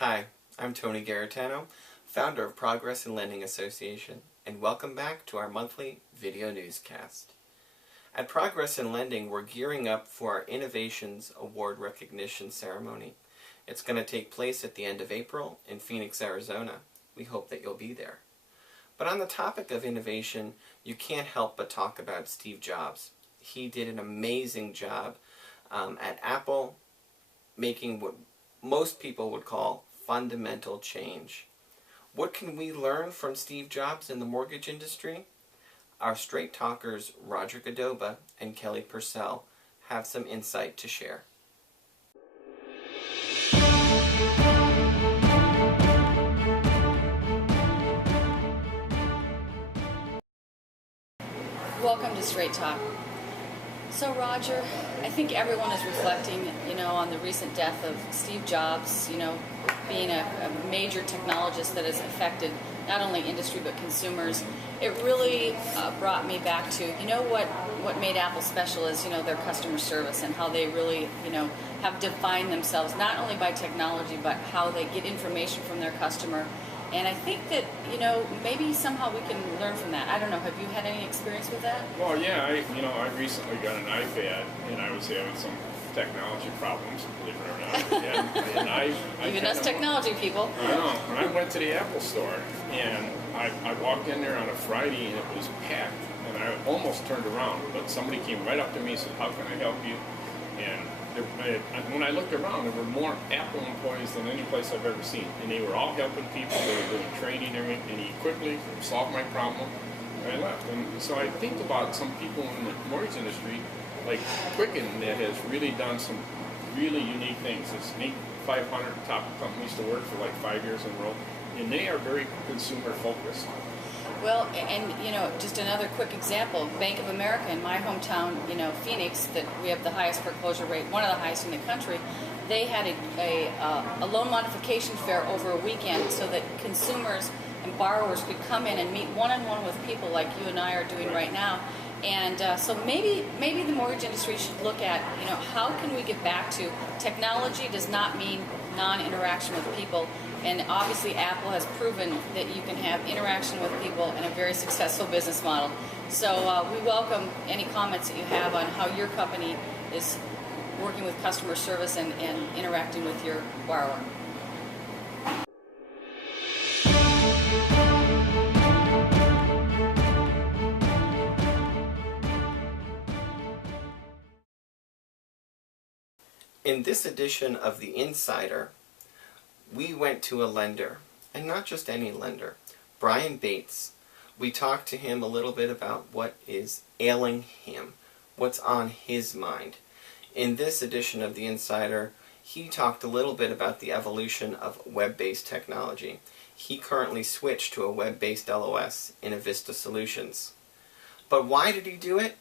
Hi, I'm Tony Garitano, founder of Progress in Lending Association, and welcome back to our monthly video newscast. At Progress in Lending, we're gearing up for our Innovations Award recognition ceremony. It's going to take place at the end of April in Phoenix, Arizona. We hope that you'll be there. But on the topic of innovation, you can't help but talk about Steve Jobs. He did an amazing job at Apple, making what most people would call fundamental change. What can we learn from Steve Jobs in the mortgage industry? Our Straight Talkers Roger Godoba and Kelly Purcell have some insight to share. Welcome to Straight Talk. So Roger, I think everyone is reflecting, on the recent death of Steve Jobs, being a major technologist that has affected not only industry but consumers. It really brought me back to, what made Apple special is, their customer service and how they really, have defined themselves not only by technology but how they get information from their customer. And I think that, maybe somehow we can learn from that. I don't know, have you had any experience with that? Well, yeah, I recently got an iPad, and I was having some technology problems, believe it or not. And I Even us technology people. I know. I went to the Apple store, and I walked in there on a Friday, and it was packed. And I almost turned around, but somebody came right up to me and said, "How can I help you?" And when I looked around, there were more Apple employees than any place I've ever seen. And they were all helping people, they were doing training, and he quickly solved my problem, and I left. And so I think about some people in the mortgage industry, like Quicken, that has really done some really unique things. It's Inc. 500 top companies to work for like 5 years in a row, and they are very consumer focused. Well, and just another quick example, Bank of America in my hometown, Phoenix, that we have the highest foreclosure rate, one of the highest in the country. They had a loan modification fair over a weekend so that consumers and borrowers could come in and meet one-on-one with people like you and I are doing right now. And so maybe the mortgage industry should look at, how can we get back to technology does not mean non-interaction with people. And obviously Apple has proven that you can have interaction with people in a very successful business model. So we welcome any comments that you have on how your company is working with customer service and interacting with your borrower. In this edition of The Insider, we went to a lender, and not just any lender, Brian Bates. We talked to him a little bit about what is ailing him, what's on his mind. In this edition of The Insider, he talked a little bit about the evolution of web-based technology. He currently switched to a web-based LOS in Avista Solutions. But why did he do it?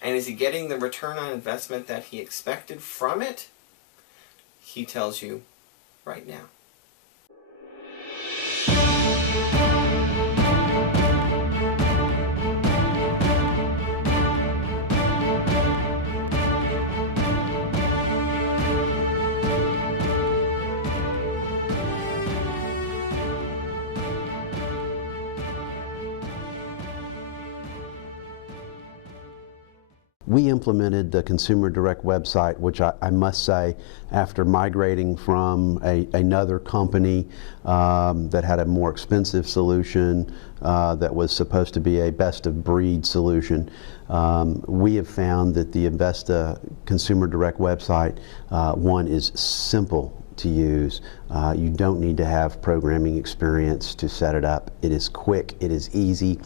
And is he getting the return on investment that he expected from it? He tells you right now. We implemented the Consumer Direct website, which I must say, after migrating from another company that had a more expensive solution that was supposed to be a best-of-breed solution, we have found that the Avista Consumer Direct website, one, is simple to use. You don't need to have programming experience to set it up. It is quick, it is easy.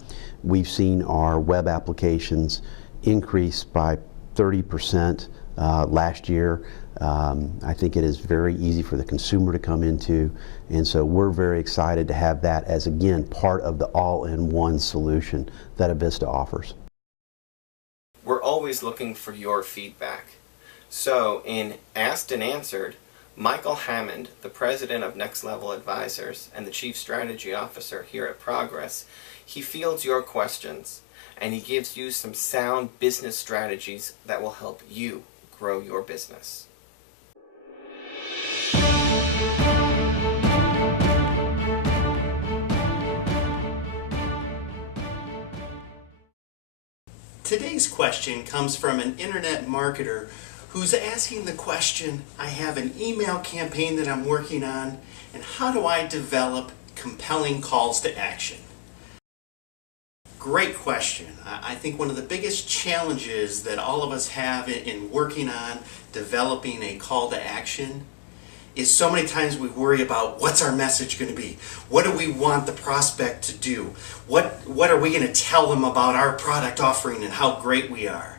We've seen our web applications increase by 30% last year. I think it is very easy for the consumer to come into, and so we're very excited to have that as, again, part of the all-in-one solution that Avista offers. We're always looking for your feedback. So in Asked and Answered, Michael Hammond, the president of Next Level Advisors and the chief strategy officer here at Progress, he fields your questions, and he gives you some sound business strategies that will help you grow your business. Today's question comes from an internet marketer who's asking the question, I have an email campaign that I'm working on, and how do I develop compelling calls to action? Great question. I think one of the biggest challenges that all of us have in working on developing a call to action is so many times we worry about what's our message going to be? What do we want the prospect to do? What are we going to tell them about our product offering and how great we are?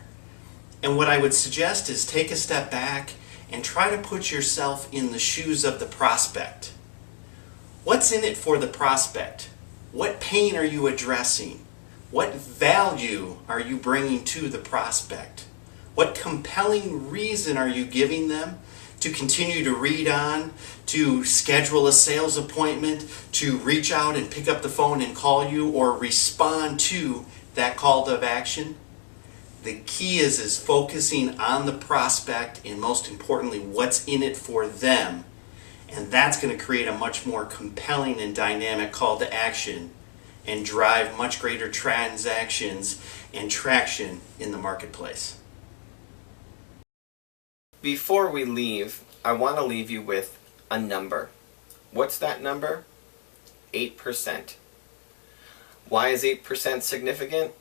And what I would suggest is take a step back and try to put yourself in the shoes of the prospect. What's in it for the prospect? What pain are you addressing? What value are you bringing to the prospect? What compelling reason are you giving them to continue to read on, to schedule a sales appointment, to reach out and pick up the phone and call you or respond to that call to action? The key is focusing on the prospect and most importantly, what's in it for them. And that's going to create a much more compelling and dynamic call to action and drive much greater transactions and traction in the marketplace. Before we leave, I want to leave you with a number. What's that number? 8%. Why is 8% significant?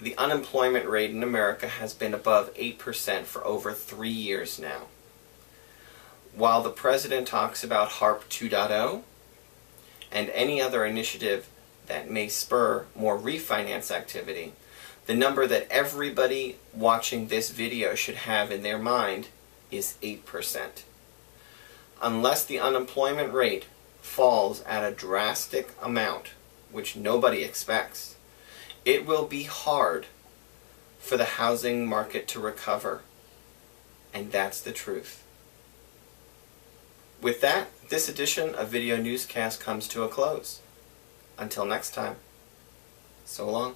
The unemployment rate in America has been above 8% for over 3 years now. While the President talks about HARP 2.0 and any other initiative that may spur more refinance activity, the number that everybody watching this video should have in their mind is 8%. Unless the unemployment rate falls at a drastic amount, which nobody expects, it will be hard for the housing market to recover. And that's the truth. With that, this edition of Video Newscast comes to a close. Until next time, so long.